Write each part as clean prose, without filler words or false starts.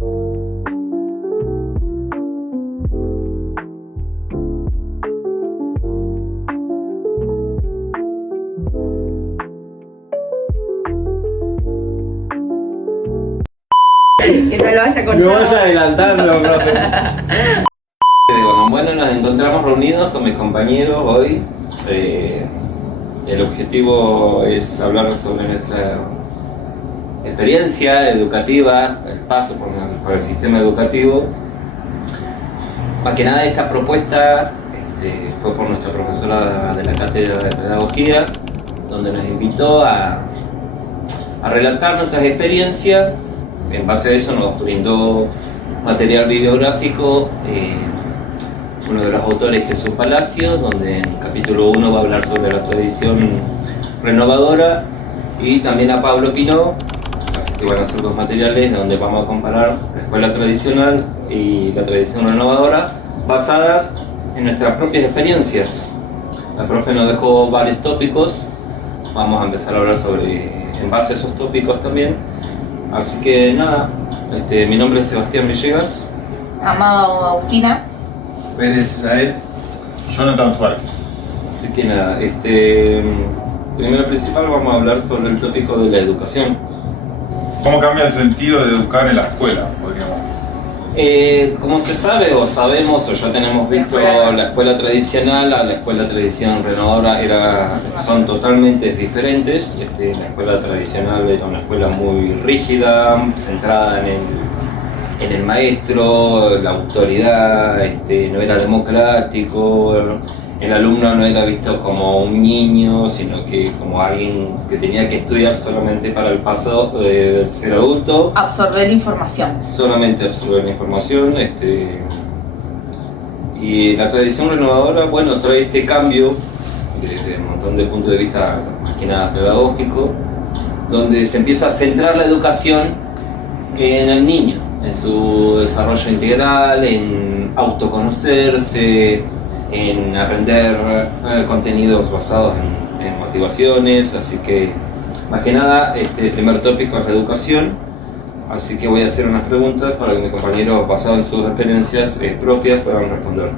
Que no lo vaya a cortar. No vaya adelantando, profe. Bueno, nos encontramos reunidos con mis compañeros hoy. El objetivo es hablar sobre nuestra experiencia educativa, el paso por el sistema educativo. Más que nada, esta propuesta fue por nuestra profesora de la cátedra de pedagogía, donde nos invitó a relatar nuestras experiencias. En base a eso nos brindó material bibliográfico, uno de los autores, Jesús Palacio, donde en el capítulo 1 va a hablar sobre la tradición renovadora, y también a Pablo Pinó. Así que van a ser dos materiales donde vamos a comparar la escuela tradicional y la tradición renovadora, basadas en nuestras propias experiencias. La profe nos dejó varios tópicos, vamos a empezar a hablar en base a esos tópicos también. Así que nada, mi nombre es Sebastián Villegas. Amado Agustina. Pérez Israel. Jonathan Suárez. Así que nada, primero principal vamos a hablar sobre el tópico de la educación. ¿Cómo cambia el sentido de educar en la escuela, podríamos? Como se sabe o sabemos o ya tenemos visto, la escuela tradicional a la escuela tradición renovadora son totalmente diferentes. La escuela tradicional era una escuela muy rígida, centrada en el maestro, la autoridad, no era democrático, el alumno no era visto como un niño, sino que como alguien que tenía que estudiar solamente para el paso del ser adulto. Absorber información. Solamente absorber la información. Y la tradición renovadora, bueno, trae este cambio desde un montón de puntos de vista, más que nada pedagógico, donde se empieza a centrar la educación en el niño, en su desarrollo integral, en autoconocerse, en aprender contenidos basados en motivaciones. Así que, más que nada, el primer tópico es la educación. Así que voy a hacer unas preguntas para que mis compañeros, basados en sus experiencias propias, puedan responder.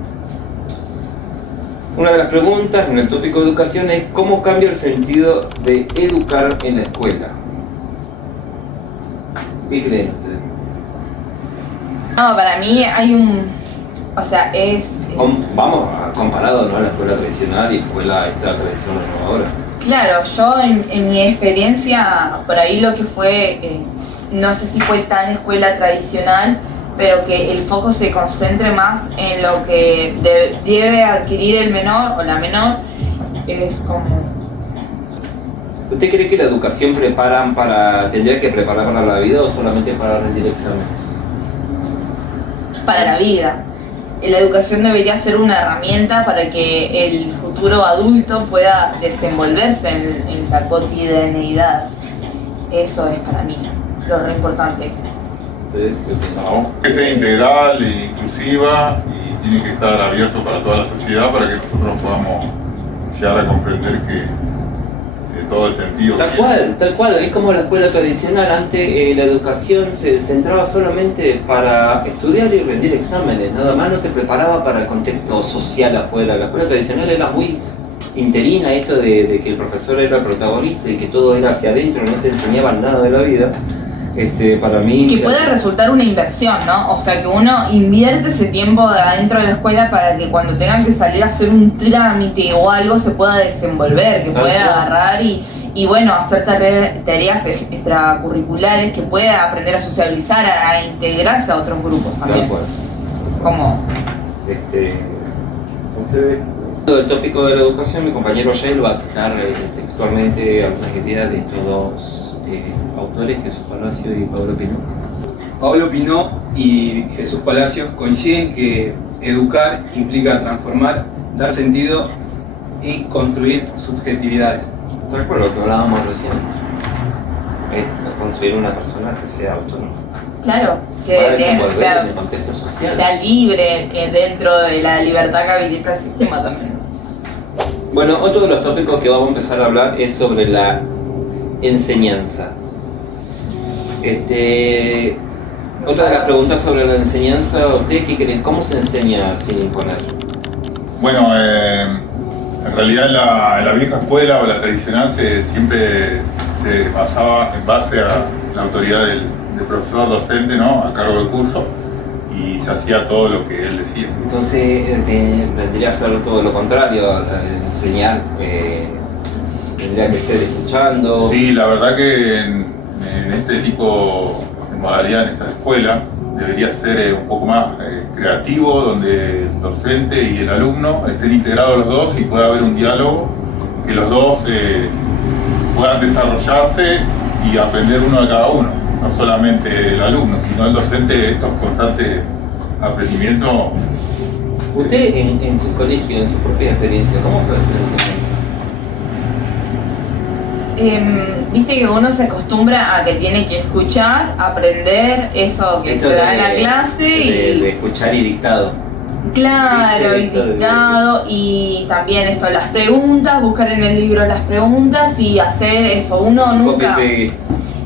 Una de las preguntas en el tópico de educación es: ¿cómo cambia el sentido de educar en la escuela? ¿Qué creen ustedes? No, para mí hay es... Vamos, comparado, ¿no?, a la escuela tradicional y esta tradición renovadora. Claro, yo en mi experiencia, por ahí lo que fue, no sé si fue tan escuela tradicional, pero que el foco se concentre más en lo que debe adquirir el menor o la menor, es como... ¿Usted cree que la educación tendría que preparar para la vida o solamente para rendir exámenes? Para la vida. La educación debería ser una herramienta para que el futuro adulto pueda desenvolverse en la cotidianeidad. Eso es para mí lo re importante. Que sea integral e inclusiva y tiene que estar abierto para toda la sociedad para que nosotros podamos llegar a comprender que todo el sentido. Tal cual, es como la escuela tradicional. Antes la educación se centraba solamente para estudiar y rendir exámenes, nada más, no te preparaba para el contexto social afuera. La escuela tradicional era muy interina, esto de que el profesor era el protagonista y que todo era hacia adentro, no te enseñaban nada de la vida. Para mí... Que puede resultar una inversión, ¿no? O sea, que uno invierte ese tiempo de adentro de la escuela para que cuando tengan que salir a hacer un trámite o algo se pueda desenvolver, que pueda agarrar y bueno, hacer tareas extracurriculares, que pueda aprender a socializar, a integrarse a otros grupos también. Como... Ustedes... El tópico de la educación, mi compañero Yael va a citar textualmente algunas ideas de estos dos autores, Jesús Palacio y Pablo Pinó. Pablo Pinó y Jesús Palacios coinciden que educar implica transformar, dar sentido y construir subjetividades. ¿Te recuerdas lo que hablábamos recién? Es construir una persona que sea autónoma. Claro, desenvolver en el contexto social. Sea libre dentro de la libertad que habilita el sistema también. Bueno, otro de los tópicos que vamos a empezar a hablar es sobre la enseñanza. Otra de las preguntas sobre la enseñanza, ¿usted qué creen? ¿Cómo se enseña sin imponer? Bueno, en realidad en la vieja escuela o la tradicional siempre se basaba en base a la autoridad del profesor docente, ¿no? A cargo del curso, y se hacía todo lo que él decía. Entonces vendría a ser todo lo contrario, enseñar tendría que ser escuchando. Sí, la verdad que en este tipo de modalidad, en esta escuela, debería ser un poco más creativo, donde el docente y el alumno estén integrados los dos y pueda haber un diálogo, que los dos puedan desarrollarse y aprender uno de cada uno, no solamente el alumno, sino el docente, estos constantes aprendimientos. Usted en su colegio, en su propia experiencia, ¿cómo fue su enseñanza? Viste que uno se acostumbra a que tiene que escuchar, aprender eso que Esto se da en la clase de escuchar y dictado. Claro, y dictado, y también esto, las preguntas, buscar en el libro las preguntas y hacer eso. Uno nunca...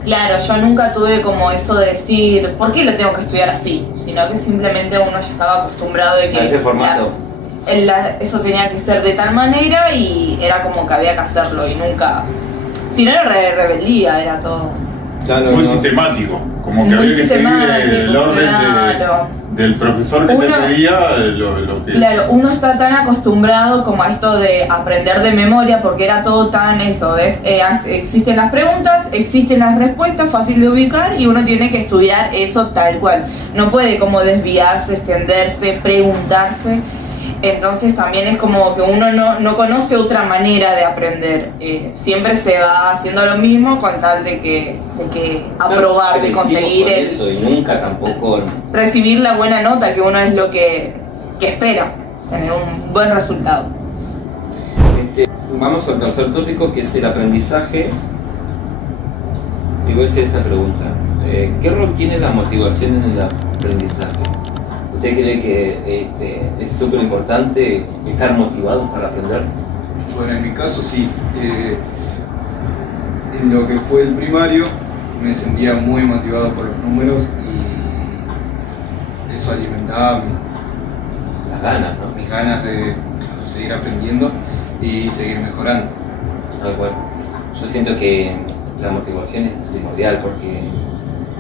Claro, yo nunca tuve como eso de decir, ¿por qué lo tengo que estudiar así? Sino que simplemente uno ya estaba acostumbrado de que... A ese formato. Eso tenía que ser de tal manera y era como que había que hacerlo y nunca... Si no era rebeldía, era todo. Claro, muy sistemático, como que muy había que seguir el orden del profesor que te pedía lo que... Claro, uno está tan acostumbrado como a esto de aprender de memoria, porque era todo tan eso, ¿ves? Existen las preguntas, existen las respuestas, fácil de ubicar, y uno tiene que estudiar eso tal cual. No puede como desviarse, extenderse, preguntarse. Entonces también es como que uno no conoce otra manera de aprender. Siempre se va haciendo lo mismo con tal de que aprobar, de conseguir eso y nunca tampoco recibir la buena nota, que uno es lo que espera, tener un buen resultado. Vamos al tercer tópico, que es el aprendizaje. Y voy a hacer esta pregunta. ¿Qué rol tiene la motivación en el aprendizaje? ¿Usted cree que es súper importante estar motivados para aprender? Bueno, en mi caso sí. En lo que fue el primario me sentía muy motivado por los números y eso alimentaba las ganas, ¿no? Mis ganas de seguir aprendiendo y seguir mejorando. Tal cual. Yo siento que la motivación es primordial porque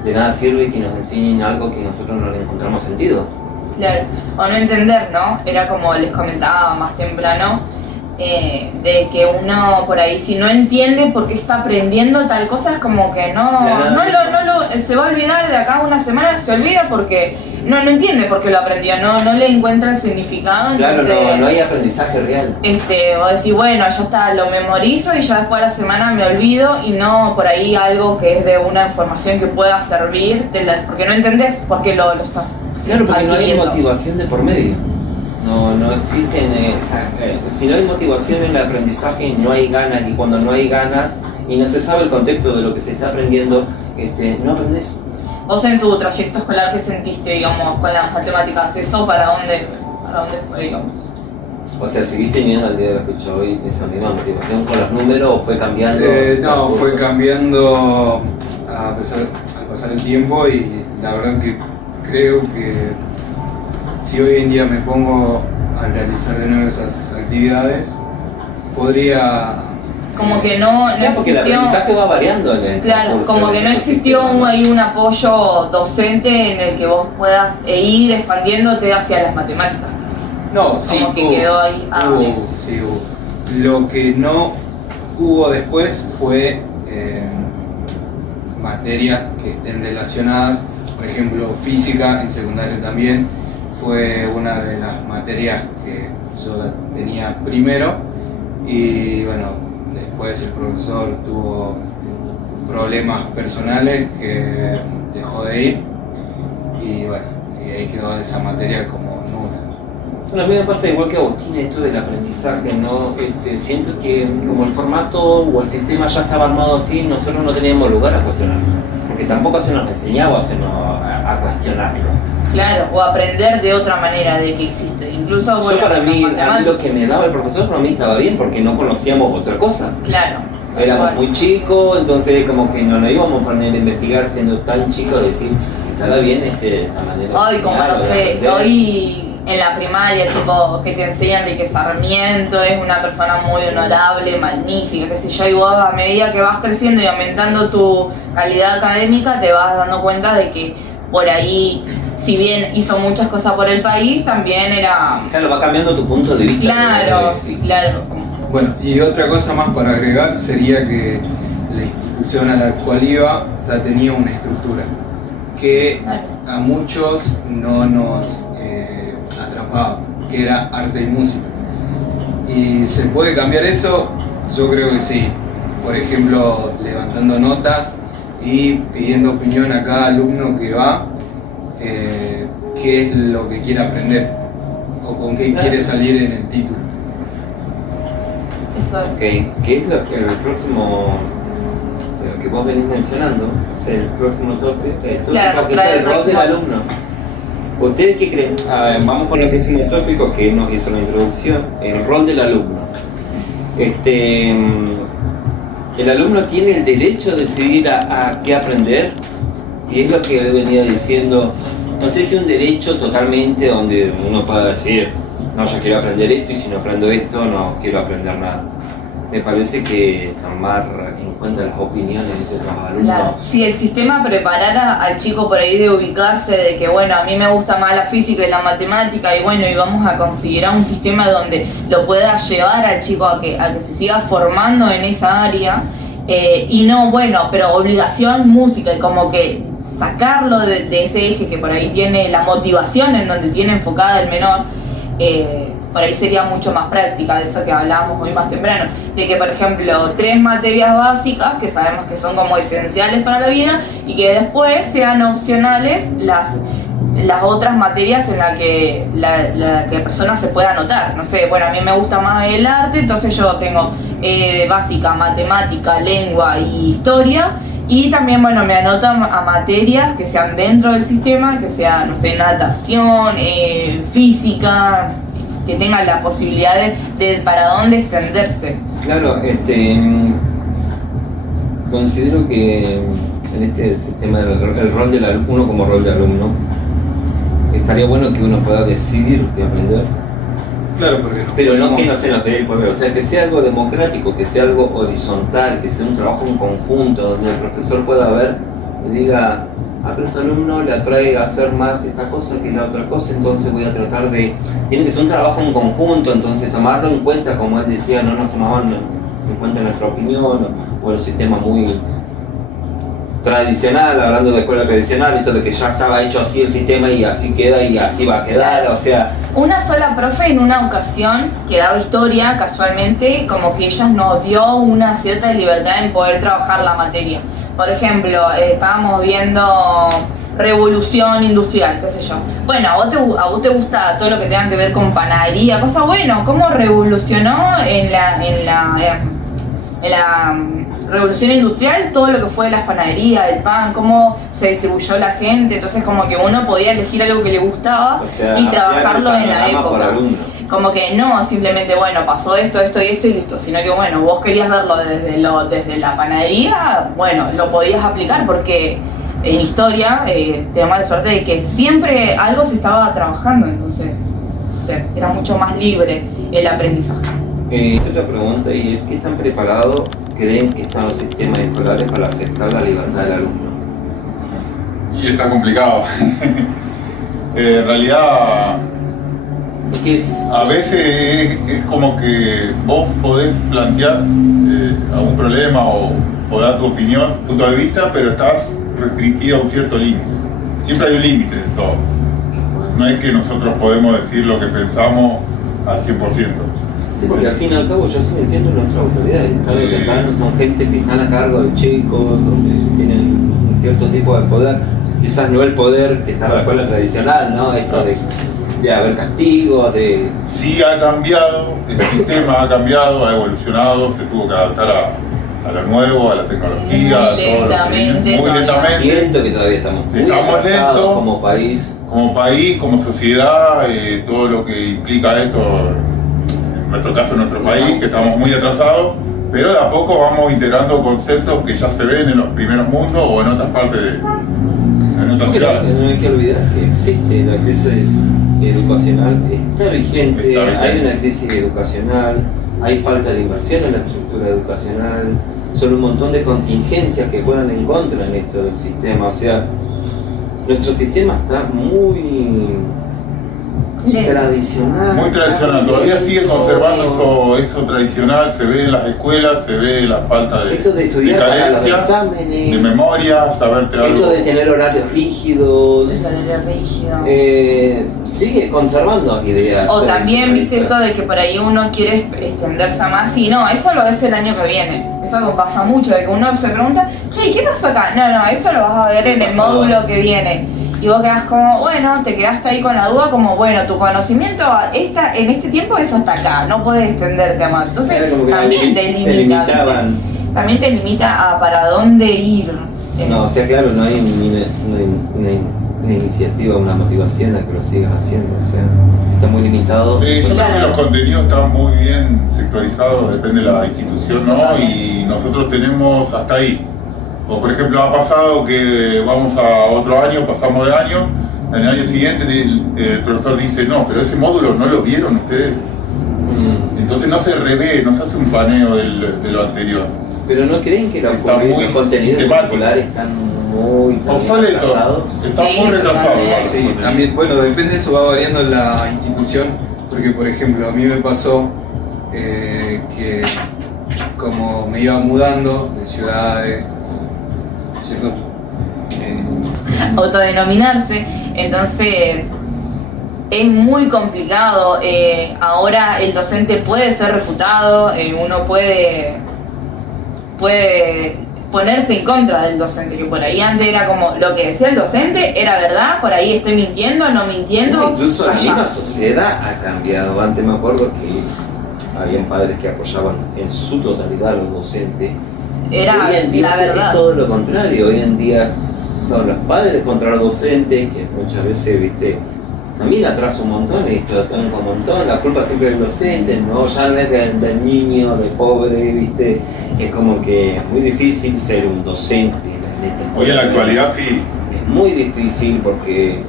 de nada sirve que nos enseñen algo que nosotros no le encontramos sentido. Claro, o no entender, ¿no? Era como les comentaba más temprano, de que uno por ahí si no entiende por qué está aprendiendo tal cosa es como que se va a olvidar de acá una semana, se olvida porque no entiende por qué lo aprendió, no le encuentra el significado. Entonces, claro, no hay aprendizaje real. Vos decís, bueno, ya está, lo memorizo y ya después de la semana me olvido, y no por ahí algo que es de una información que pueda servir, porque no entendés por qué lo estás. Claro, porque no hay motivación de por medio. No existen. Si no hay motivación en el aprendizaje, no hay ganas, y cuando no hay ganas y no se sabe el contexto de lo que se está aprendiendo, no aprendes. Vos en tu trayecto escolar, ¿qué sentiste, digamos, con las matemáticas? ¿Eso para dónde fue, digamos? O sea, ¿seguís teniendo al día de lo que escucho hoy esa misma motivación con los números o fue cambiando? No, fue cambiando al pasar el tiempo, y la verdad que creo que si hoy en día me pongo a realizar de nuevo esas actividades, podría... Como que no porque el aprendizaje va variando en el Claro, como que no existió un apoyo docente en el que vos puedas ir expandiéndote hacia las matemáticas. No, sí, como que quedó ahí. Sí, hubo. Lo que no hubo después fue materias que estén relacionadas. Por ejemplo, física en secundario también fue una de las materias que yo la tenía primero, y bueno, después el profesor tuvo problemas personales que dejó de ir, y bueno, y ahí quedó esa materia como nula. Bueno, a mí me pasa igual que a Agustín esto del aprendizaje, ¿no? Siento que como el formato o el sistema ya estaba armado así, nosotros no teníamos lugar a cuestionarlo, porque tampoco se nos enseñaba a cuestionarlo. Claro, o aprender de otra manera de que existe. Incluso, bueno, para mí, a mí lo que me daba el profesor para mí estaba bien, porque no conocíamos otra cosa. Claro. Éramos muy chicos, entonces como que no nos íbamos a poner a investigar siendo tan chicos, decir estará bien esta manera. Hoy, como de no sé, aprender. hoy en la primaria, tipo, que te enseñan de que Sarmiento es una persona muy honorable, magnífica, qué sé yo, y vos a medida que vas creciendo y aumentando tu calidad académica, te vas dando cuenta de que por ahí, si bien hizo muchas cosas por el país, también era... Claro, va cambiando tu punto de vista. Claro, sí, claro. Bueno, y otra cosa más para agregar sería que la institución a la cual iba ya tenía una estructura que a muchos no nos atrapaba, que era arte y música. ¿Y se puede cambiar eso? Yo creo que sí. Por ejemplo, levantando notas y pidiendo opinión a cada alumno que va, qué es lo que quiere aprender o con qué quiere salir en el título. Eso es. Ok, ¿qué es lo que el próximo, lo que vos venís mencionando? Es el próximo tópico, Claro, que es trae el el rol del próximo. alumno. ¿Ustedes qué creen? Vamos con el próximo tópico que nos hizo la introducción, el rol del alumno. El alumno tiene el derecho a decidir a qué aprender, y es lo que él venía diciendo. No sé si un derecho totalmente donde uno pueda decir, no, yo quiero aprender esto y si no aprendo esto no quiero aprender nada. Me parece que tomar en cuenta las opiniones de los alumnos. Claro. Si el sistema preparara al chico por ahí de ubicarse, de que bueno, a mí me gusta más la física y la matemática, y bueno, y vamos a considerar un sistema donde lo pueda llevar al chico a que se siga formando en esa área, y no, bueno, pero obligación música, y como que sacarlo de ese eje que por ahí tiene la motivación, en donde tiene enfocada el menor, por ahí sería mucho más práctica, de eso que hablábamos hoy más temprano, de que por ejemplo 3 materias básicas que sabemos que son como esenciales para la vida, y que después sean opcionales las otras materias en las que la persona se pueda anotar. No sé, bueno, a mí me gusta más el arte, entonces yo tengo básica, matemática, lengua y historia. Y también, bueno, me anoto a materias que sean dentro del sistema, que sea, no sé, natación, física, que tengan la posibilidad de para dónde extenderse. Claro, considero que en este sistema el rol del alumno como rol de alumno, estaría bueno que uno pueda decidir qué aprender. Claro, porque Pero no que no se nos dé el poder, o sea, que sea algo democrático, que sea algo horizontal, que sea un trabajo en conjunto, donde el profesor pueda ver y diga, pero este alumno le atrae a hacer más esta cosa que la otra cosa, entonces voy a tratar de... Tiene que ser un trabajo en conjunto, entonces tomarlo en cuenta, como él decía, no nos tomaban en cuenta nuestra opinión, o el sistema muy tradicional, hablando de escuela tradicional, esto de que ya estaba hecho así el sistema y así queda y así va a quedar, o sea... Una sola profe en una ocasión que daba historia, casualmente, como que ella nos dio una cierta libertad en poder trabajar la materia. Por ejemplo, estábamos viendo revolución industrial, qué sé yo. Bueno, a vos te gusta todo lo que tenga que ver con panadería, cosa bueno, cómo revolucionó en la revolución industrial todo lo que fue las panaderías, el pan, cómo se distribuyó la gente. Entonces como que uno podía elegir algo que le gustaba, O sea, y trabajarlo en la panorama por época. alumno. Como que no simplemente, bueno, pasó esto y esto y listo, sino que bueno, vos querías verlo desde la panadería, bueno, lo podías aplicar, porque en historia tenemos la suerte de que siempre algo se estaba trabajando, entonces era mucho más libre el aprendizaje. Es otra pregunta, y es ¿qué tan preparados creen que están los sistemas escolares para aceptar la libertad del alumno? Y está complicado. En realidad, Es que es... a veces es como que vos podés plantear algún problema o dar tu opinión, punto de vista, pero estás restringido a un cierto límite. Siempre hay un límite de todo. No es que nosotros podemos decir lo que pensamos al 100%. Sí, porque al fin y al cabo ellos siguen siendo nuestras autoridades. Tarde o temprano son gente que están a cargo de chicos, donde tienen un cierto tipo de poder. Quizás no el poder que estaba en la escuela tradicional, ¿no? Esto de haber castigos, de... Sí ha cambiado, el sistema ha cambiado, ha evolucionado, se tuvo que adaptar a lo nuevo, a la tecnología, a todo lo que Lentamente, muy lentamente. Siento que todavía estamos muy Estamos atrasados lentos. como país. Como país, como sociedad, todo lo que implica esto, en nuestro caso, en nuestro país, que estamos muy atrasados, pero de a poco vamos integrando conceptos que ya se ven en los primeros mundos o en otras partes en otras ciudades. No hay que olvidar que existe la crisis educacional, está vigente, hay una crisis educacional, hay falta de inversión en la estructura educacional, son un montón de contingencias que juegan en contra en esto del sistema. O sea, nuestro sistema está muy tradicional. Muy tradicional, todavía sigue conservando eso tradicional, se ve en las escuelas, se ve la falta de estudiar para los carencia, exámenes, de memoria, saberte algo. Esto de tener horarios rígidos. Sigue conservando ideas. O también, viste, esto de que por ahí uno quiere extenderse más y no, eso lo ves el año que viene. Eso pasa mucho, de que uno se pregunta, che, ¿qué pasó acá? No, eso lo vas a ver en el módulo que viene. Y vos quedás como, bueno, te quedaste ahí con la duda, como, bueno, tu conocimiento en este tiempo es hasta acá, no puedes extenderte más. Entonces también te limita, también te limita a para dónde ir. No, o sea, claro, no hay una iniciativa, una motivación a que lo sigas haciendo, o sea, está muy limitado. Yo creo que los contenidos están muy bien sectorizados, depende de la institución, ¿no? Y nosotros tenemos hasta ahí. O por ejemplo, ha pasado que vamos a otro año, pasamos de año, en el año siguiente el profesor dice, no, pero ese módulo no lo vieron ustedes. Entonces no se revé, no se hace un paneo de lo anterior. Pero ¿no creen que los contenidos curriculares están muy obsoletos? Están muy retrasados. Sí, también, bueno, depende de eso, va variando la institución, porque por ejemplo, a mí me pasó que como me iba mudando de ciudades, ¿cierto? Autodenominarse, entonces es muy complicado. Ahora el docente puede ser refutado, uno puede ponerse en contra del docente, que por ahí antes era como lo que decía el docente era verdad, por ahí estoy mintiendo, no mintiendo. Incluso la misma sociedad ha cambiado. Antes me acuerdo que habían padres que apoyaban en su totalidad a los docentes. Era hoy en día la verdad. Es todo lo contrario, hoy en día son los padres contra los docentes, que muchas veces, viste, también atrasa un montón, explotan un montón, la culpa siempre del docente, ¿no? Ya no es del niño, del pobre, viste, es como que es muy difícil ser un docente en esta hoy en la actualidad sí. Es muy difícil porque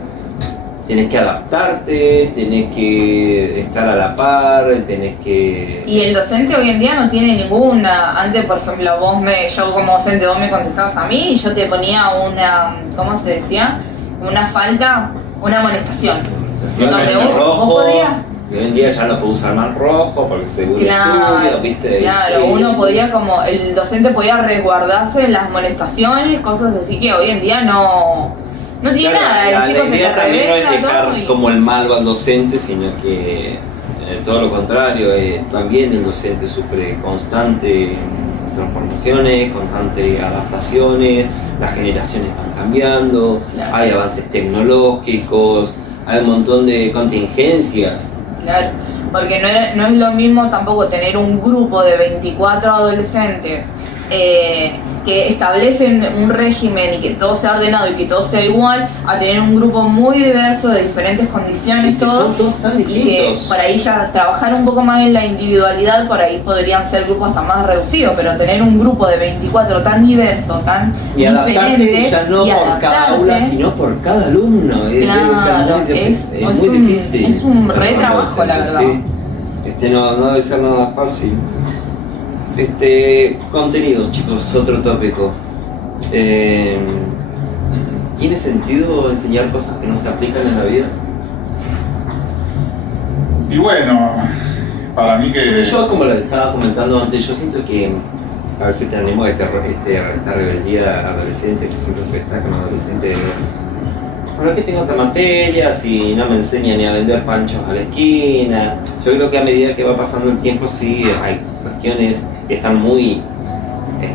tenés que adaptarte, tenés que estar a la par, tenés que... Y el docente hoy en día no tiene ninguna... Antes, por ejemplo, yo como docente, vos me contestabas a mí y yo te ponía una... ¿Cómo se decía? Una falta, una amonestación. Donde vos podías... Y hoy en día ya no puedo usar más rojo porque según estudio, ¿viste? Claro, uno podía como... El docente podía resguardarse en las amonestaciones, cosas así que hoy en día no tiene nada, el chico se te también no es dejar todo como el malo al docente, sino que todo lo contrario, también el docente sufre constante transformaciones, constantes adaptaciones, las generaciones van cambiando, claro. Hay avances tecnológicos, hay un montón de contingencias. Claro, porque no es lo mismo tampoco tener un grupo de 24 adolescentes que establecen un régimen y que todo sea ordenado y que todo sea igual, a tener un grupo muy diverso de diferentes condiciones, son todos tan distintos. Y que por ahí ya trabajar un poco más en la individualidad, por ahí podrían ser grupos hasta más reducidos, pero tener un grupo de 24 tan diverso, tan diferente, ya no por cada aula, sino por cada alumno. Claro, es muy difícil. Es un re trabajo, la verdad. Sí. No debe ser nada fácil. Contenidos, chicos, otro tópico. ¿Tiene sentido enseñar cosas que no se aplican en la vida? Y bueno, para mí que... Yo, como lo estaba comentando antes, yo siento que a veces tenemos esta rebeldía adolescente, que siempre se destaca en adolescente. ¿Por qué tengo esta materia si no me enseña ni a vender panchos a la esquina? Yo creo que a medida que va pasando el tiempo sí hay cuestiones que están muy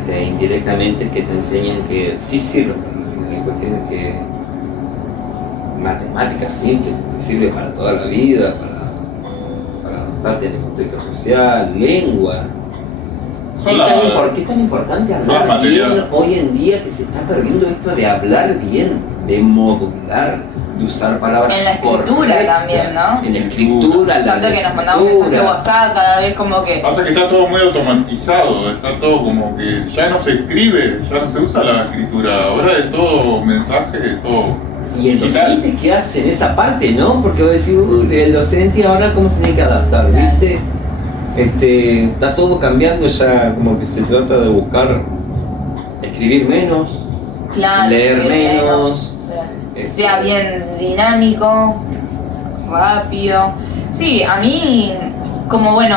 indirectamente que te enseñan que sí sirven. Hay cuestiones que... Matemáticas simples, que sirve para toda la vida, para adaptarte en el contexto social, lengua. ¿Qué es tan importante hablar bien hoy en día que se está perdiendo esto de hablar bien, de modular? de usar palabras En la escritura correctas, también, ¿no? En la escritura, la Tanto que nos mandamos mensajes de WhatsApp cada vez como que... Pasa que está todo muy automatizado, está todo como que ya no se escribe, ya no se usa la escritura, ahora es todo mensaje, todo Y el digital. docente que hace en esa parte, ¿no? Porque vos decís, el docente ahora cómo se tiene que adaptar, ¿viste? Está todo cambiando ya, como que se trata de buscar escribir menos, Claro, leer escribir menos. Sea bien dinámico, rápido. Sí, a mí, como bueno,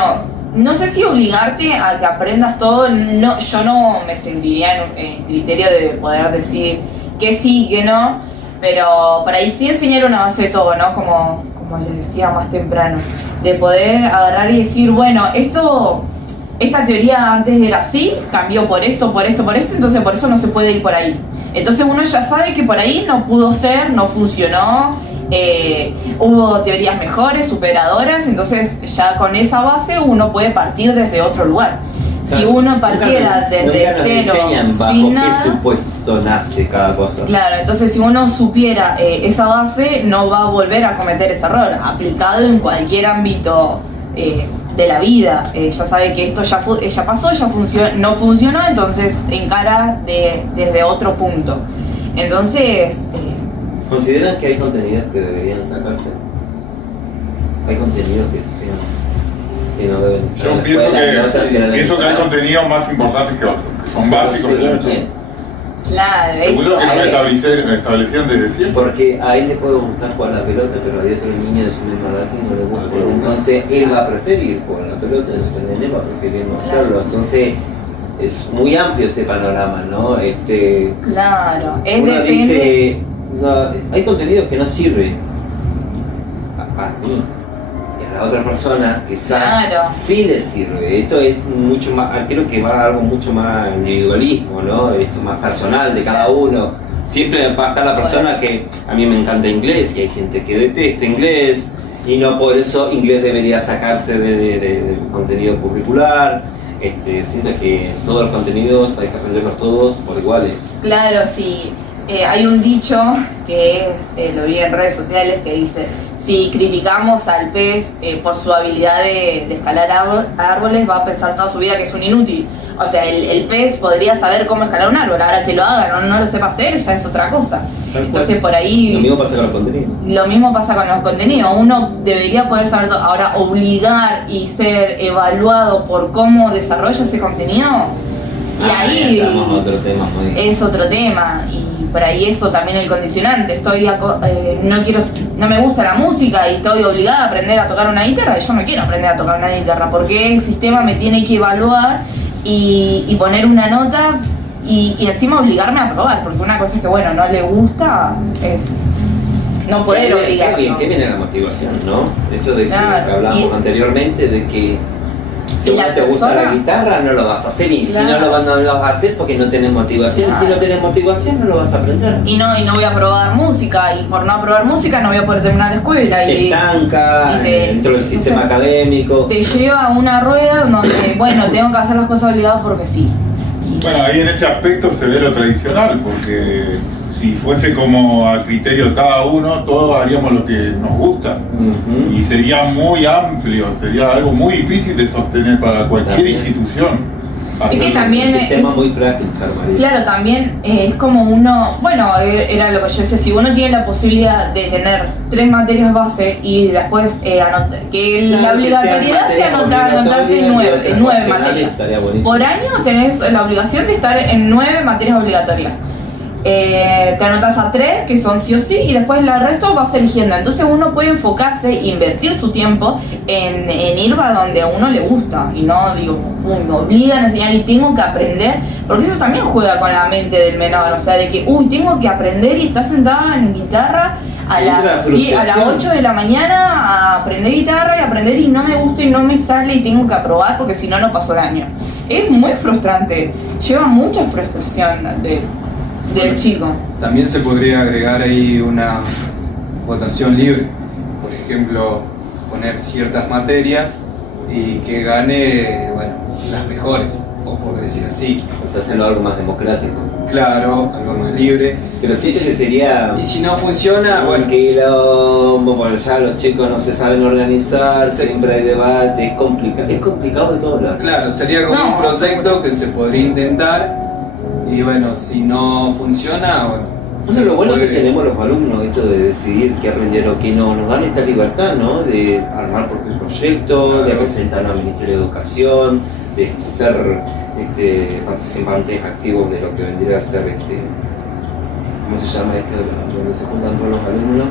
no sé si obligarte a que aprendas todo, no, yo no me sentiría en criterio de poder decir que sí, que no, pero por ahí sí enseñar una base de todo, ¿no? Como les decía más temprano, de poder agarrar y decir, bueno, esta teoría antes era así, cambió por esto, entonces por eso no se puede ir por ahí. Entonces uno ya sabe que por ahí no pudo ser, no funcionó, hubo teorías mejores, superadoras, entonces ya con esa base uno puede partir desde otro lugar. Si uno partiera desde cero, bajo sin qué nada, supuesto nace cada cosa. claro, entonces si uno supiera esa base, no va a volver a cometer ese error, aplicado en cualquier ámbito de la vida. Ya sabe que esto ya pasó, no funcionó, entonces encara desde otro punto. Entonces... ¿Consideran que hay contenidos que deberían sacarse? ¿Hay contenidos que no deben estar Yo en la pienso escuela, que, otros deben pienso que hay estar? contenidos más importantes que otros, que son básicos. ¿Según quién? Claro, Seguro que no eso, establecían desde siempre. Porque a él le puede gustar jugar la pelota, pero hay otro niño de su misma edad que no le gusta. No le gusta. Entonces él va a preferir jugar la pelota, el nene va a preferir no hacerlo. Entonces es muy amplio ese panorama, ¿no? claro, es Uno depende. dice, no, hay contenidos que no sirven a mí. Y a la otra persona quizás Claro. sí le sirve. Esto es mucho más, creo que va a algo mucho más individualismo, ¿no? Esto más personal de cada uno. Siempre va a estar la persona que a mí me encanta inglés y hay gente que detesta inglés y no por eso inglés debería sacarse del contenido curricular. Siento que todos los contenidos hay que aprenderlos todos por iguales. Claro, sí. Hay un dicho que lo vi en redes sociales que dice: si criticamos al pez por su habilidad de escalar árboles, va a pensar toda su vida que es un inútil. O sea, el pez podría saber cómo escalar un árbol, ahora que lo haga, no lo sepa hacer, ya es otra cosa. Entonces por ahí... Lo mismo pasa con los contenidos. Lo mismo pasa con los contenidos. Uno debería poder saber todo. Ahora, obligar y ser evaluado por cómo desarrolla ese contenido, y ahí Estamos a otro tema muy... es otro tema. Y por ahí eso también el condicionante. No me gusta la música y estoy obligada a aprender a tocar una guitarra, y yo no quiero aprender a tocar una guitarra porque el sistema me tiene que evaluar y poner una nota y encima obligarme a probar, porque una cosa es que bueno, no le gusta, es no poder obligar. ¿Qué viene la motivación, no? Esto de que hablamos anteriormente, de que si no te gusta la guitarra no lo vas a hacer, y si no lo vas a hacer porque no tenés motivación, y si no tenés motivación no lo vas a aprender. Y no voy a probar música, y por no aprobar música no voy a poder terminar la escuela. Te estanca dentro del sistema académico. Te lleva a una rueda donde, bueno, tengo que hacer las cosas obligadas porque sí. Bueno, ahí en ese aspecto se ve lo tradicional, porque si fuese como a criterio de cada uno, todos haríamos lo que nos gusta. Y sería muy amplio, sería algo muy difícil de sostener para cualquier institución. Es que también es un sistema muy frágil, Sar María. Claro, también es como uno, bueno, era lo que yo decía, si uno tiene la posibilidad de tener 3 materias base y después que la obligatoriedad sea anotarte en 9 materias. Por año tenés la obligación de estar en 9 materias obligatorias. Te anotas a 3 que son sí o sí, y después el resto vas eligiendo. Entonces uno puede enfocarse e invertir su tiempo en ir a donde a uno le gusta, y no digo, me obligan a enseñar y tengo que aprender, porque eso también juega con la mente del menor. O sea, de que tengo que aprender, y estás sentada en guitarra a las 8 de la mañana a aprender guitarra y no me gusta y no me sale y tengo que aprobar porque si no, no paso el año. Es muy frustrante, lleva mucha frustración del chico. También se podría agregar ahí una votación libre, por ejemplo, poner ciertas materias y que gane, bueno, las mejores, o por decir así. Pues hacerlo algo más democrático. claro, algo más libre. Pero sí que sería... Y si no funciona, bueno, porque ya los chicos no se saben organizar, siempre hay debate, es complicado de todos lados. claro, sería como un proyecto que se podría intentar y bueno, si no funciona, bueno. Bueno, lo bueno que tenemos los alumnos, esto de decidir qué aprender o qué no, nos dan esta libertad, ¿no? De armar propios proyectos, de presentarnos al Ministerio de Educación, de ser participantes activos de lo que vendría a ser ¿cómo se llama esto? Donde se juntan todos los alumnos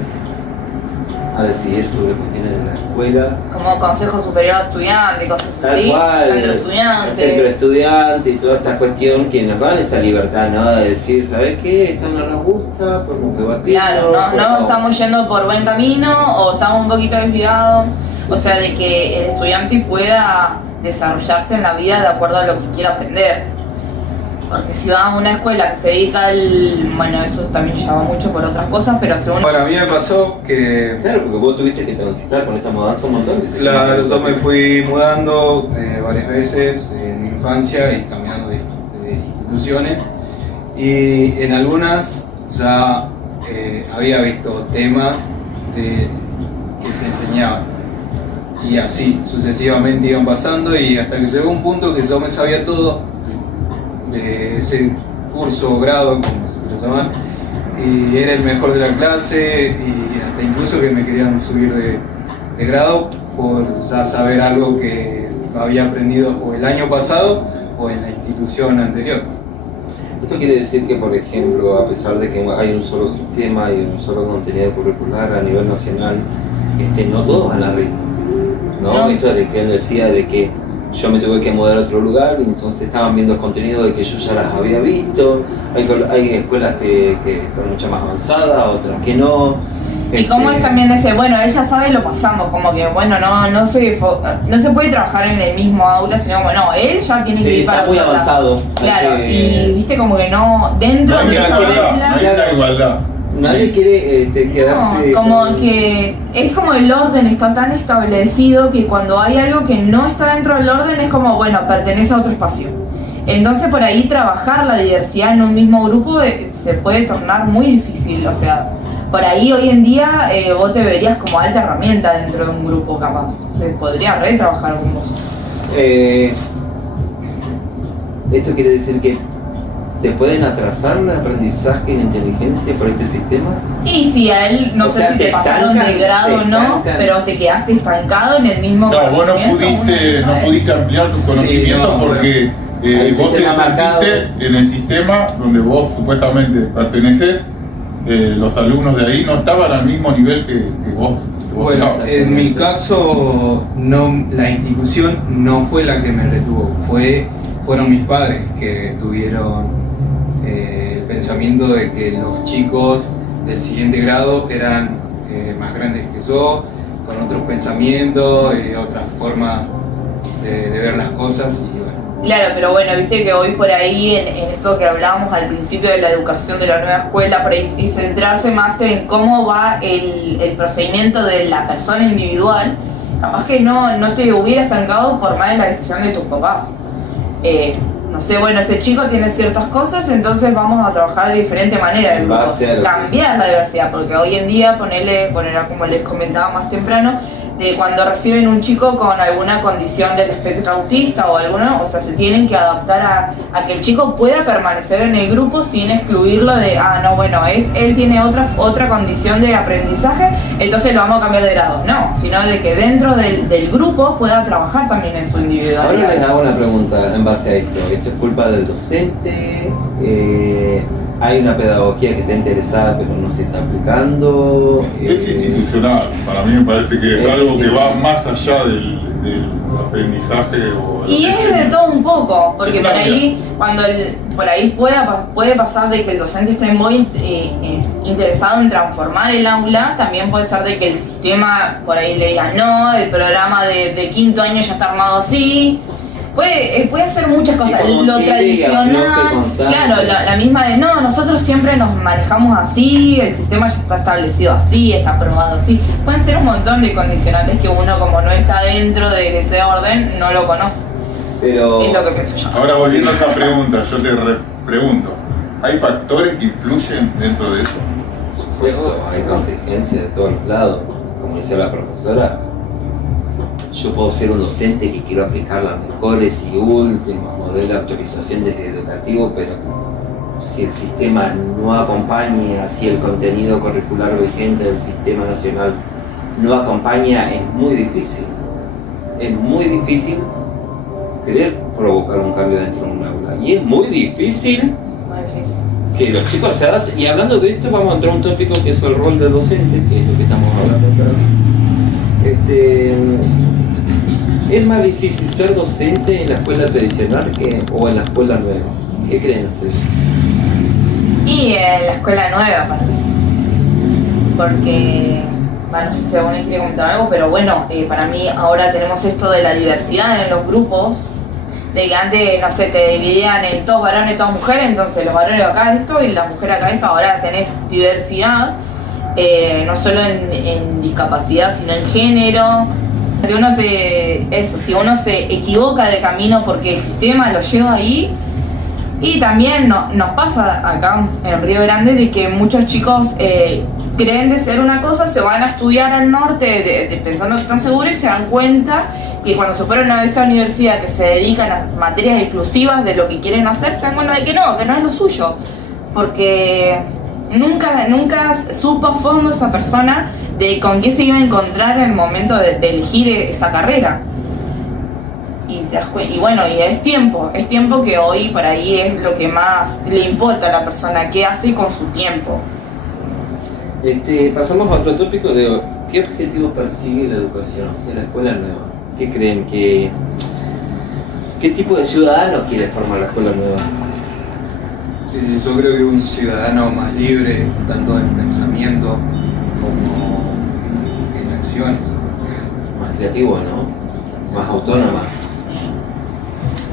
a decidir sobre cuestiones de la escuela. Como Consejo Superior de Estudiantes, cosas Tal así, cual, Centro de Estudiantes. Centro de Estudiantes y toda esta cuestión que nos dan esta libertad, ¿no? De decir, ¿sabes qué? Esto no nos gusta, podemos debatir. Claro, no estamos yendo por buen camino o estamos un poquito desviados. O sea, de que el estudiante pueda desarrollarse en la vida de acuerdo a lo que quiera aprender. Porque si va a una escuela que se dedica al... Bueno, eso también lleva mucho por otras cosas, pero según... Bueno, a mí me pasó que... Claro, porque vos tuviste que transitar con esta mudanza un montón. Claro, yo me fui mudando varias veces en mi infancia y cambiando de instituciones. Y en algunas ya había visto temas que se enseñaban. Y así sucesivamente iban pasando y hasta que llegó un punto que yo me sabía todo de ese curso o grado, como se quiere llamar, y era el mejor de la clase y hasta incluso que me querían subir de grado por ya saber algo que había aprendido o el año pasado o en la institución anterior. Esto quiere decir que, por ejemplo, a pesar de que hay un solo sistema y un solo contenido curricular a nivel nacional, no todos van a ritmo, ¿no? Esto es de que él decía de que yo me tuve que mudar a otro lugar, entonces estaban viendo contenido de que yo ya las había visto. Hay escuelas que están mucho más avanzadas, otras que no. Y cómo es también ese, bueno, ella sabe, lo pasamos, como que bueno, no se puede trabajar en el mismo aula, sino bueno, él ya tiene que ir para está muy avanzado. Claro, y viste como que no, dentro No hay de esa aula, no hay una igualdad. Nadie quiere quedarse... No, como que es como el orden está tan establecido que cuando hay algo que no está dentro del orden es como, bueno, pertenece a otro espacio. Entonces por ahí trabajar la diversidad en un mismo grupo se puede tornar muy difícil, o sea, por ahí hoy en día vos te verías como alta herramienta dentro de un grupo capaz, se podría trabajar con vos. Esto quiere decir que ¿te pueden atrasar el aprendizaje y la inteligencia por este sistema? Y si a él, no sé si te pasaron de grado o no, pero te quedaste estancado en el mismo No, vos no pudiste ampliar tus conocimientos porque vos te sentiste en el sistema donde vos supuestamente perteneces, los alumnos de ahí no estaban al mismo nivel que vos. Bueno, en mi caso, la institución no fue la que me retuvo, fueron mis padres que tuvieron el pensamiento de que los chicos del siguiente grado eran más grandes que yo, con otros pensamientos y otras formas de ver las cosas y bueno. Claro, pero bueno, viste que hoy por ahí en esto que hablábamos al principio de la educación de la nueva escuela, por ahí y centrarse más en cómo va el procedimiento de la persona individual, capaz que no te hubiera estancado por más de la decisión de tus papás. No sé, bueno, este chico tiene ciertas cosas, entonces vamos a trabajar de diferente manera, cambiar la diversidad, porque hoy en día, poner como les comentaba más temprano, de cuando reciben un chico con alguna condición del espectro autista o alguna, o sea, se tienen que adaptar a que el chico pueda permanecer en el grupo sin excluirlo de, no, bueno, él tiene otra condición de aprendizaje, entonces lo vamos a cambiar de grado. No, sino de que dentro del grupo pueda trabajar también en su individualidad. Ahora les hago una pregunta en base a esto. ¿Esto es culpa del docente? ¿Hay una pedagogía que está interesada pero no se está aplicando? Es institucional, para mí me parece que es algo que va más allá del aprendizaje. Y es de todo un poco, porque por ahí, puede pasar de que el docente esté muy interesado en transformar el aula, también puede ser de que el sistema por ahí le diga no, el programa de quinto año ya está armado así. Puede hacer muchas cosas, lo tradicional, claro, la misma de no, nosotros siempre nos manejamos así, el sistema ya está establecido así, está aprobado así. Pueden ser un montón de condicionantes que uno, como no está dentro de ese orden, no lo conoce. Pero es lo que pienso yo. Ahora volviendo a esa pregunta, yo te pregunto, ¿Hay factores que influyen dentro de eso? Por supuesto, hay contingencia de todos los lados. Como decía la profesora, yo puedo ser un docente que quiero aplicar los mejores y últimos modelos de actualización educativo, pero si el sistema no acompaña, si el contenido curricular vigente del sistema nacional no acompaña, es muy difícil. Es muy difícil querer provocar un cambio dentro de un aula. Y es muy difícil Muy difícil. que los chicos se adapten. Y hablando de esto, vamos a entrar a un tópico que es el rol del docente, que es lo que estamos hablando acá. ¿Es más difícil ser docente en la escuela tradicional o en la escuela nueva? ¿Qué creen ustedes? Y en la escuela nueva para mí. Porque, bueno, no sé si alguno quiere comentar algo, pero bueno, para mí ahora tenemos esto de la diversidad en los grupos. De que antes, no sé, te dividían en todos varones y todas mujeres, entonces los varones acá esto y las mujeres acá esto. Ahora tenés diversidad, no solo en discapacidad, sino en género. Si uno se equivoca de camino porque el sistema lo lleva ahí. Y también nos pasa acá en Río Grande de que muchos chicos creen de ser una cosa, se van a estudiar al norte pensando que están seguros y se dan cuenta que cuando se fueron a esa universidad que se dedican a materias exclusivas de lo que quieren hacer, se dan cuenta de que no es lo suyo. Porque nunca supo a fondo esa persona de con qué se iba a encontrar en el momento de elegir esa carrera. Y bueno, y es tiempo que hoy por ahí es lo que más le importa a la persona, qué hace con su tiempo. Pasamos a otro tópico de qué objetivos persigue la educación, o sea, la escuela nueva. ¿Qué creen qué tipo de ciudadano quiere formar la escuela nueva? Yo creo que un ciudadano más libre, tanto en pensamiento como en acciones. Más creativo, ¿no? Más autónoma.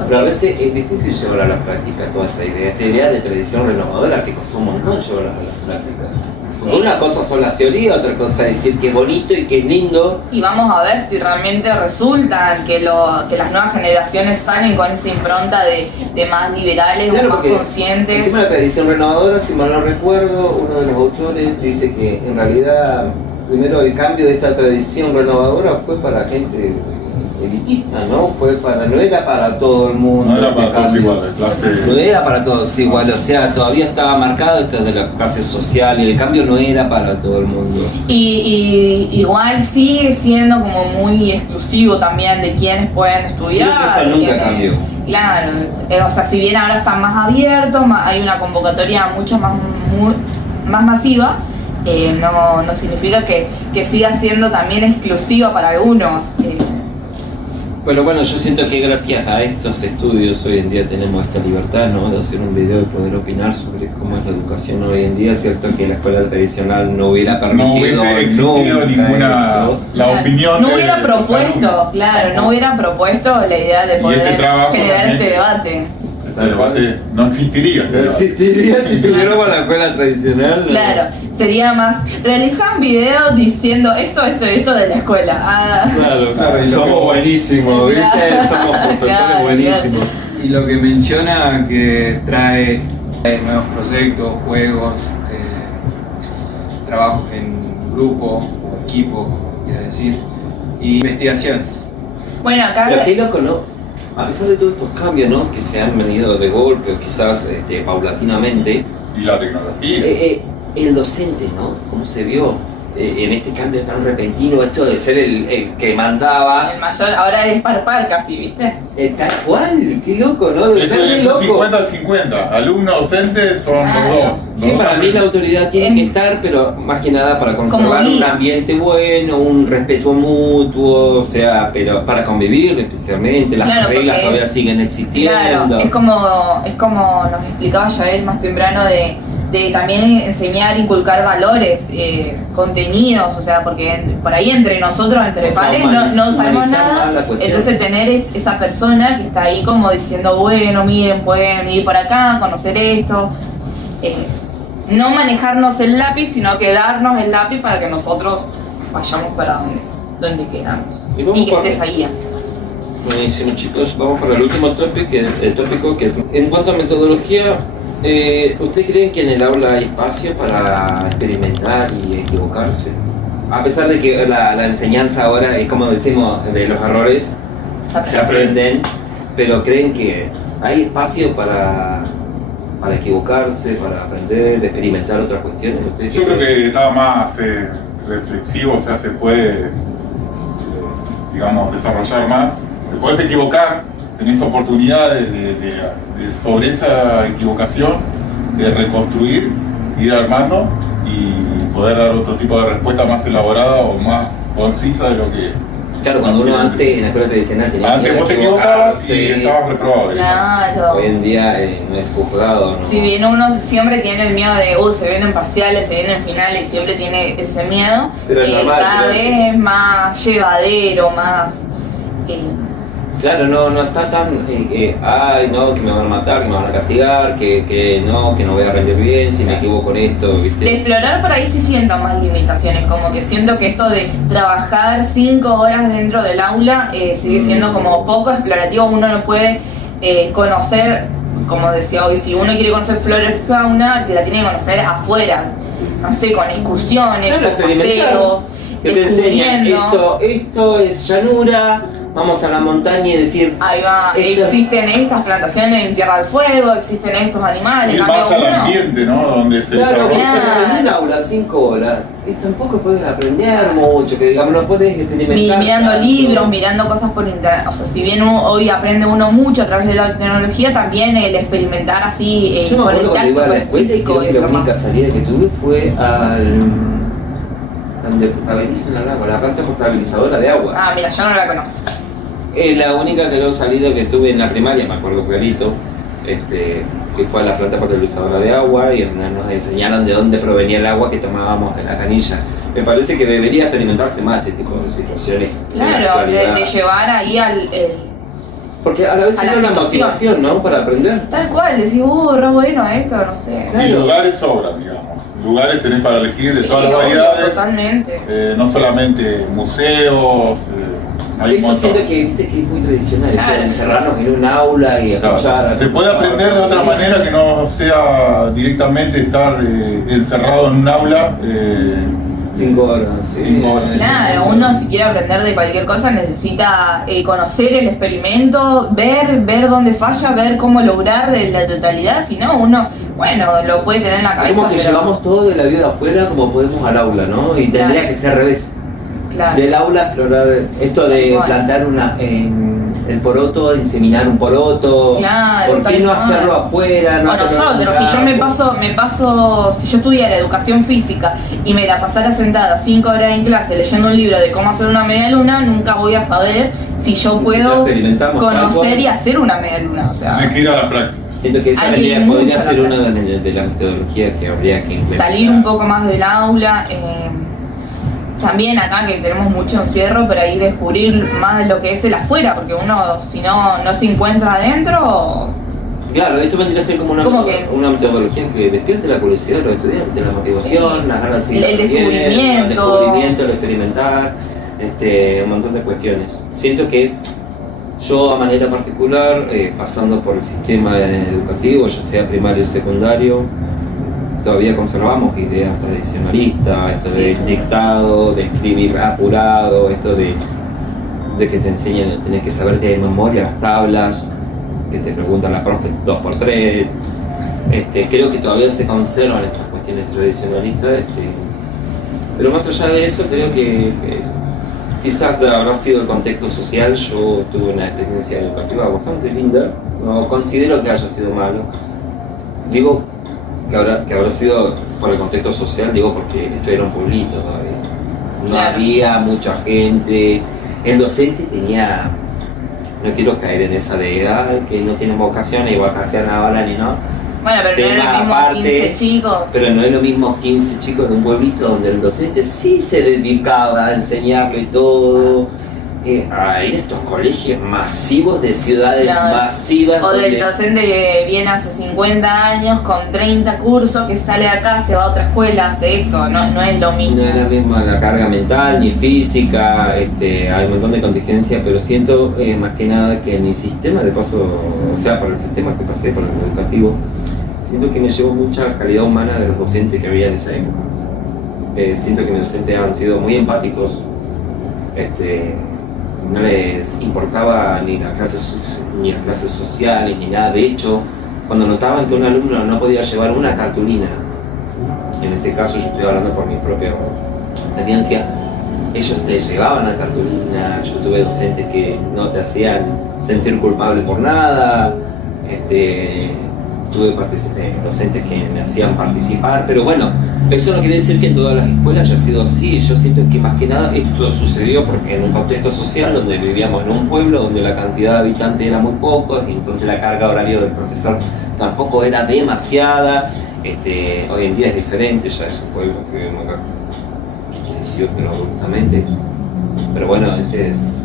Pero a veces es difícil llevar a la práctica toda esta idea de tradición renovadora que costó un montón llevar a la práctica. Sí. Una cosa son las teorías, otra cosa es decir que es bonito y que es lindo. Y vamos a ver si realmente resulta que las nuevas generaciones salen con esa impronta de más liberales, Claro, más porque conscientes. Encima de la tradición renovadora, si mal no recuerdo, uno de los autores dice que en realidad primero el cambio de esta tradición renovadora fue para gente elitista, ¿no? No era para todo el mundo. No era para todos iguales, No era para todos igual, o sea, todavía estaba marcado esto de la clase social y el cambio no era para todo el mundo. Y igual sigue siendo como muy exclusivo también de quienes pueden estudiar. Creo que eso nunca cambió. Claro, o sea, si bien ahora está más abierto, hay una convocatoria mucho más masiva, no significa que siga siendo también exclusiva para algunos. Bueno, yo siento que gracias a estos estudios hoy en día tenemos esta libertad, ¿no? De hacer un video y poder opinar sobre cómo es la educación hoy en día. Es cierto que la escuela tradicional no hubiera permitido, no hubiese existido ninguna opinión. No hubiera propuesto, claro, no hubiera propuesto la idea de poder generar este debate. Este debate no existiría. No existiría si tuviéramos la escuela tradicional. Claro, sería más realizar un video diciendo esto de la escuela. Claro, somos buenísimos, ¿viste? Somos profesores buenísimos. Y lo que menciona que trae nuevos proyectos, juegos, trabajos en grupo o equipo, quiero decir, y investigaciones. Bueno, acá... Pero qué loco, ¿no? A pesar de todos estos cambios, ¿no? Que se han venido de golpe o quizás paulatinamente. Y la tecnología. El docente, ¿no? ¿Cómo se vio en este cambio tan repentino? Esto de ser el que mandaba. El mayor ahora es par casi, ¿viste? Tal cual, qué loco, ¿no? Debe Eso ser muy es loco. 50-50. Alumno docente son los dos. Sí, para mí la autoridad tiene que estar, pero más que nada para conservar un ambiente bueno, un respeto mutuo, o sea, pero para convivir especialmente, las reglas todavía siguen existiendo. Claro, es como nos explicaba Yael más temprano de también enseñar, inculcar valores, contenidos, o sea, porque por ahí entre nosotros, entre pares, no sabemos nada, entonces tener esa persona que está ahí como diciendo, bueno, miren, pueden ir por acá, conocer esto, no manejarnos el lápiz, sino que darnos el lápiz para que nosotros vayamos para donde queramos y que esté esa guía. Buenísimo, chicos, vamos para el último tópico que es, en cuanto a metodología, ¿Usted cree que en el aula hay espacio para experimentar y equivocarse? A pesar de que la enseñanza ahora es como decimos, de los errores se aprenden, pero ¿creen que hay espacio para equivocarse, para aprender, experimentar otras cuestiones? ¿Ustedes Yo creo que está más reflexivo, o sea, se puede, digamos, desarrollar más. Te puedes equivocar, tenés oportunidades de sobre esa equivocación, de reconstruir, ir armando y poder dar otro tipo de respuesta más elaborada o más concisa de lo que... Claro, cuando uno antes en la escuela tradicional tenía Antes vos te equivocabas y estabas reprobado. Claro. Hoy en día no es juzgado, ¿no? Si bien uno siempre tiene el miedo de, se vienen parciales, se vienen finales, siempre tiene ese miedo, Pero es normal, cada vez es más llevadero, más... Claro, no está tan, ay no, que me van a matar, que me van a castigar, que no voy a rendir bien, si me equivoco en esto, ¿viste? De explorar por ahí sí siento más limitaciones, como que siento que esto de trabajar 5 horas dentro del aula sigue siendo como poco explorativo, uno no puede conocer, como decía hoy, si uno quiere conocer flora y fauna, la tiene que conocer afuera, no sé, con excursiones, Claro, con paseos, que te enseñan descubriendo. esto es llanura, vamos a la montaña y decir... Ahí va, existen estas plantaciones en Tierra del Fuego, existen estos animales, Ir cambio más al uno. ambiente, ¿no? Donde se Claro, desarrolla. en un aula 5 horas, y tampoco puedes aprender mucho, que digamos, no puedes experimentar. Mirando tanto. libros, mirando cosas por internet, o sea, si bien hoy aprende uno mucho a través de la tecnología, también el experimentar así Yo me por el acuerdo cuando tacto, iba a por la el escuela y físico creo y que la demás. única salida que tuve fue donde potabilizan el agua, la planta potabilizadora de agua. Ah, mira, yo no la conozco. La única que salida que tuve en la primaria, me acuerdo clarito, que fue a la planta potabilizadora de agua y donde nos enseñaron de dónde provenía el agua que tomábamos de la canilla. Me parece que debería experimentarse más este tipo de situaciones. en la Claro, actualidad. de llevar ahí Porque a la vez a es la una situación. motivación, ¿no? Para aprender. tal cual, decís, re bueno esto, no sé. Y lugares sobran, digamos. Lugares tenés para elegir de Sí, todas las obvio, variedades. totalmente. No solamente museos, hay un Eso montón. siento que, viste, que es muy tradicional, Claro. esto de encerrarnos en un aula y Claro. escuchar. Se puede aprender de otra Sí. manera que no sea directamente estar encerrado en un aula. 5 horas, sí. 5 horas. Claro, uno si quiere aprender de cualquier cosa necesita conocer el experimento, ver dónde falla, ver cómo lograr de la totalidad, si no uno, bueno, lo puede tener en la cabeza, Como que pero llevamos todo de la vida afuera como podemos al aula, ¿no? Y tendría Claro. que ser al revés. claro. Del aula explorar esto de Tal cual. plantar el poroto, inseminar un poroto. Claro, ¿Por qué tal no cual. hacerlo afuera? No O hacerlo en nosotros, un si yo me campo? paso, si yo estudiara educación física y me la pasara sentada 5 horas en clase leyendo un libro de cómo hacer una media luna, nunca voy a saber si yo Si puedo lo experimentamos, tal conocer cual. y hacer una media luna, o sea, Tenés que ir a la práctica. Siento que esa Hay podría mucha ser la una de las metodologías que habría que implementar. salir un poco más del aula. También acá que tenemos mucho encierro, pero ahí descubrir más de lo que es el afuera, porque uno si no se encuentra adentro, Claro, esto vendría a ser como una, ¿Cómo que? una metodología que despierte la curiosidad de los estudiantes, la motivación, Sí. las ganas de seguir El aprendiendo, descubrimiento. el descubrimiento, el experimentar, un montón de cuestiones. Siento que yo a manera particular, pasando por el sistema educativo, ya sea primario o secundario, todavía conservamos ideas tradicionalistas, esto Sí, de sí. dictado, de escribir apurado, esto de que te enseñan, tenés que saberte de memoria las tablas, que te preguntan la profe 2x3. Creo que todavía se conservan estas cuestiones tradicionalistas, pero más allá de eso creo que quizás habrá sido el contexto social. Yo tuve una experiencia educativa bastante linda, no considero que haya sido malo, digo que habrá sido por el contexto social, digo porque esto era un pueblito todavía, no Claro. había mucha gente, el docente tenía, no quiero caer en esa de "Ay, que no tienen vocación y vocación ahora ni no", bueno, pero no es Tema lo mismo aparte. 15 chicos. pero no es lo mismo 15 chicos de un pueblito donde el docente sí se dedicaba a enseñarle todo, a ir a estos colegios masivos de ciudades Claro. masivas O del donde- docente que viene hace 50 años con 30 cursos, que sale de acá, se va a otra escuela, hace esto, no es lo mismo. No es la misma la carga mental ni física, hay un montón de contingencias, pero siento más que nada que en mi sistema de paso, o sea, por el sistema que pasé por el educativo, siento que me llevo mucha calidad humana de los docentes que había en esa época. Siento que mis docentes han sido muy empáticos, no les importaba ni las clases sociales ni nada. De hecho, cuando notaban que un alumno no podía llevar una cartulina, en ese caso yo estoy hablando por mi propia experiencia, ellos te llevaban la cartulina. Yo tuve docentes que no te hacían sentir culpable por nada, tuve docentes que me hacían participar, pero bueno, eso no quiere decir que en todas las escuelas haya sido así. Yo siento que más que nada esto sucedió porque en un contexto social donde vivíamos en un pueblo donde la cantidad de habitantes era muy pocos y entonces la carga horaria del profesor tampoco era demasiada. Hoy en día es diferente, ya es un pueblo que vivimos acá, que creció pero abruptamente. Pero bueno, ese es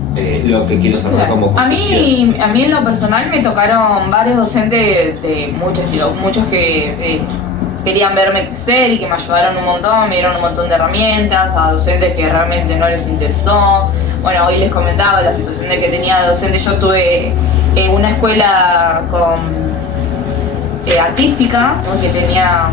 lo que quiero saber como conclusión. A mí en lo personal me tocaron varios docentes de muchos estilos, muchos que querían verme crecer y que me ayudaron un montón, me dieron un montón de herramientas, a docentes que realmente no les interesó. Bueno, hoy les comentaba la situación de que tenía de docente. Yo tuve una escuela artística, ¿no? Que tenía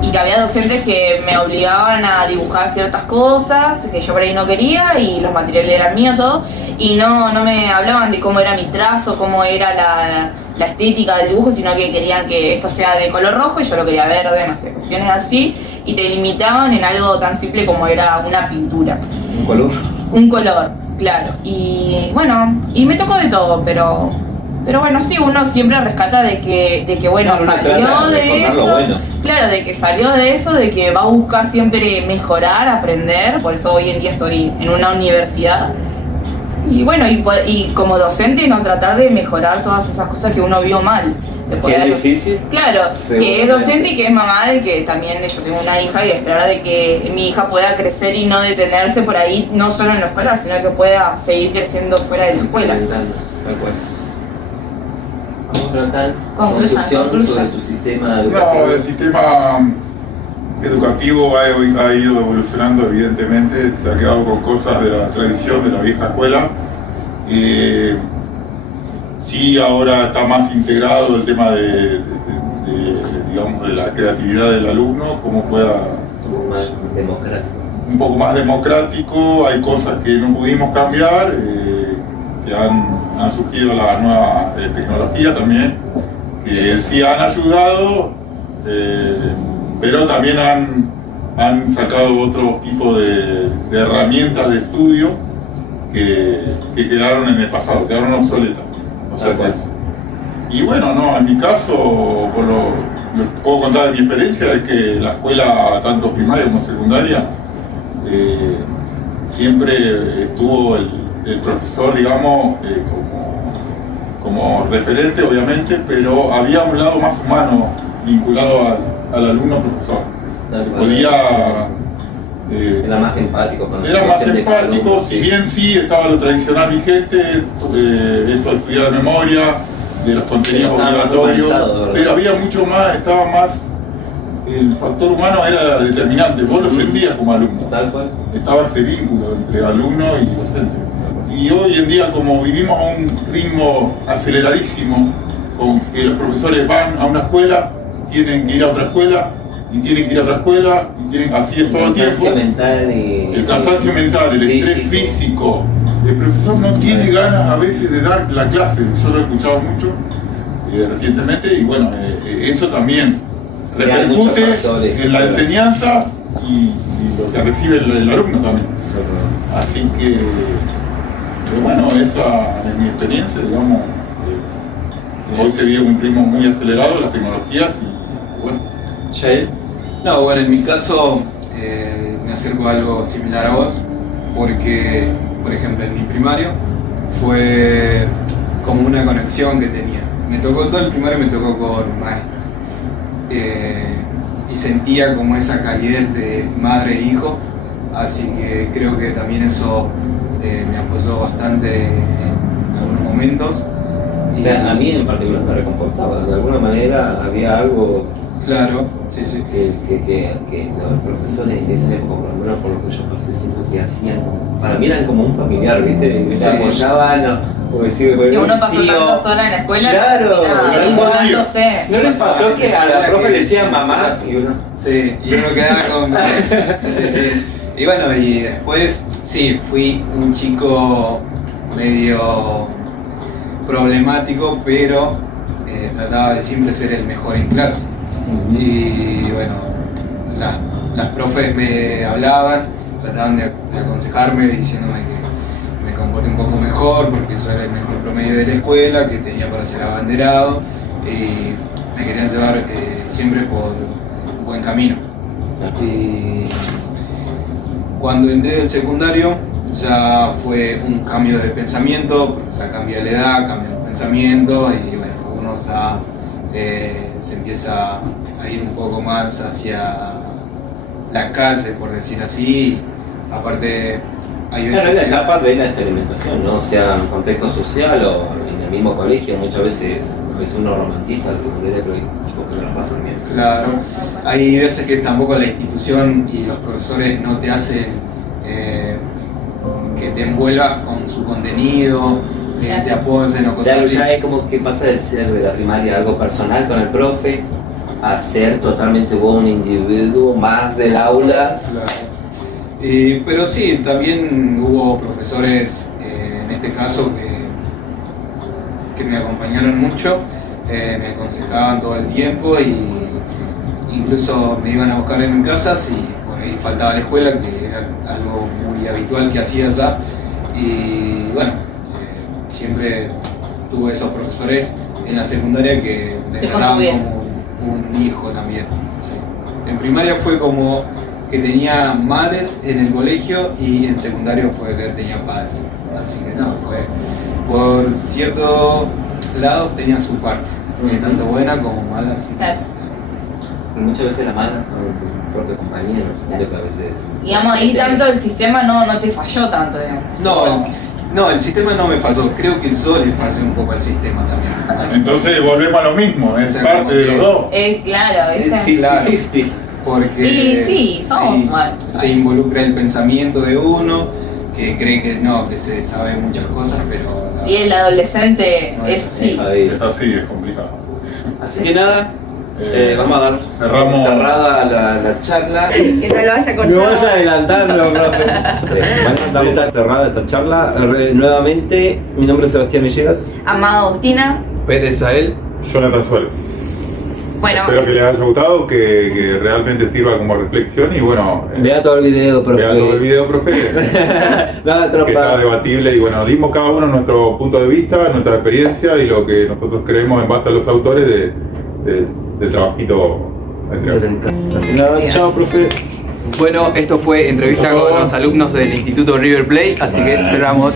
y que había docentes que me obligaban a dibujar ciertas cosas que yo por ahí no quería y los materiales eran míos, todo, y no me hablaban de cómo era mi trazo, cómo era la estética del dibujo, sino que querían que esto sea de color rojo y yo lo quería verde, no sé, cuestiones así, y te limitaban en algo tan simple como era una pintura. ¿Un color? Un color, claro. Y bueno, y me tocó de todo, pero bueno, sí, uno siempre rescata de que bueno, salió de eso, bueno. Claro, de que salió de eso, de que va a buscar siempre mejorar, aprender. Por eso hoy en día estoy en una universidad. Y bueno, y como docente no tratar de mejorar todas esas cosas que uno vio mal. ¿Que es difícil? Claro, que es docente y que es mamá, de que también yo tengo una hija y esperar de que mi hija pueda crecer y no detenerse por ahí, no solo en la escuela, sino que pueda seguir creciendo fuera de la escuela. Tal cual. Vamos a tratar conclusión sobre tu sistema educativo. No, el sistema educativo ha ido evolucionando, evidentemente, se ha quedado con cosas de la tradición de la vieja escuela. Sí, ahora está más integrado el tema digamos, de la creatividad del alumno, cómo pueda... Más democrático. Un poco más democrático, hay cosas que no pudimos cambiar, que han surgido la nueva tecnología también, que sí han ayudado, pero también han sacado otro tipo de herramientas de estudio que quedaron en el pasado, quedaron obsoletas. O sea, y bueno, no, en mi caso, lo que puedo contar de mi experiencia es que la escuela, tanto primaria como secundaria, siempre estuvo el profesor, digamos, como referente, obviamente, pero había un lado más humano vinculado al alumno profesor. Podía... era más empático. Era más empático, si bien sí estaba lo tradicional vigente, esto de estudiar de memoria, de los contenidos obligatorios, pero había mucho más, estaba más... El factor humano era determinante, vos lo sentías como alumno. Tal cual. Estaba ese vínculo entre alumno y docente. Y hoy en día, como vivimos a un ritmo aceleradísimo, con que los profesores van a una escuela, tienen que ir a otra escuela, y tienen que ir a otra escuela, y tienen, así es todo el tiempo. El cansancio mental, el estrés físico. El profesor no tiene ganas a veces de dar la clase, yo lo he escuchado mucho recientemente, y bueno, eso también repercute en la enseñanza y lo que recibe el alumno también. Así que, bueno, esa es mi experiencia, digamos. Hoy se vive un ritmo muy acelerado, las tecnologías y bueno. ¿Shael? No, bueno, en mi caso me acerco a algo similar a vos, porque, por ejemplo, en mi primario fue como una conexión que tenía. Me tocó todo el primario, me tocó con maestras. Y sentía como esa calidez de madre e hijo, así que creo que también eso me apoyó bastante en algunos momentos. Y a mí en particular me reconfortaba, de alguna manera había algo. Claro, sí, sí. Que los profesores en esa época, por lo menos por lo que yo pasé, siento que hacían, para mí eran como un familiar, ¿viste? Me apoyaban, Porque sí, Que uno pasó tantas horas en la escuela. Claro, Levantándose. ¿no les pasó que a la profe le decían mamá y uno? Sí, y uno quedaba con... sí, sí. Y bueno, y después, sí, fui un chico medio problemático, pero trataba de siempre ser el mejor en clase. Y bueno, las profes me hablaban, trataban de aconsejarme, diciéndome que me comporte un poco mejor, porque eso era el mejor promedio de la escuela, que tenía para ser abanderado, y me querían llevar siempre por buen camino. Y cuando entré al secundario ya fue un cambio de pensamiento, porque ya cambia la edad, cambian los pensamientos y bueno, uno ya se empieza a ir un poco más hacia la calle, por decir así. Aparte hay veces Claro, es la etapa de la experimentación, ¿no? O sea, en contexto social o en el mismo colegio, muchas veces uno romantiza la secundaria, pero hay chicos que no lo pasan bien. Claro, hay veces que tampoco la institución y los profesores no te hacen que te envuelvas con su contenido, que te apoyen o cosas así. Ya es como que pasa de ser de la primaria algo personal con el profe a ser totalmente vos un individuo más del aula. Claro. Pero sí, también hubo profesores, en este caso, que me acompañaron mucho, me aconsejaban todo el tiempo y incluso me iban a buscar en mi casa si por ahí faltaba la escuela, que era algo muy habitual que hacía allá. Y bueno, siempre tuve esos profesores en la secundaria que me trataban como un hijo también. Sí. En primaria fue como que tenía madres en el colegio y en secundario fue que tenía padres. Así que no, fue por cierto lado tenía su parte, tanto buena como mala. Sí. Claro. Muchas veces las malas son tus propios compañeros, siento que a veces... Digamos, ahí tanto el sistema no te falló tanto, digamos. No, el sistema no me falló, creo que yo le fallé un poco al sistema también. Entonces volvemos a lo mismo, es parte de los dos. Claro, Es ¿viste? claro, 50-50. porque Y sí, somos ahí mal. se involucra el pensamiento de uno, que cree que no, que se sabe muchas cosas, pero... Y el adolescente No es es así. sí. Es así, es complicado. Así que nada, vamos a dar cerramos. cerrada la charla. Que no lo vaya con No vaya adelantando, profe. Bueno, damos por cerrada esta charla. Nuevamente, mi nombre es Sebastián Villegas. Amado Agustina. Pérez a él. Jonathan Suárez. Bueno, Espero que les haya gustado, que realmente sirva como reflexión y bueno, Vea todo el video, profe. vea todo el video, profe, No haga que está trampa. debatible y bueno, dimos cada uno nuestro punto de vista, nuestra experiencia y lo que nosotros creemos en base a los autores del trabajito entre ambos. Así nada, chao, profe. Bueno, esto fue entrevista con los alumnos del Instituto River Plate, así que cerramos.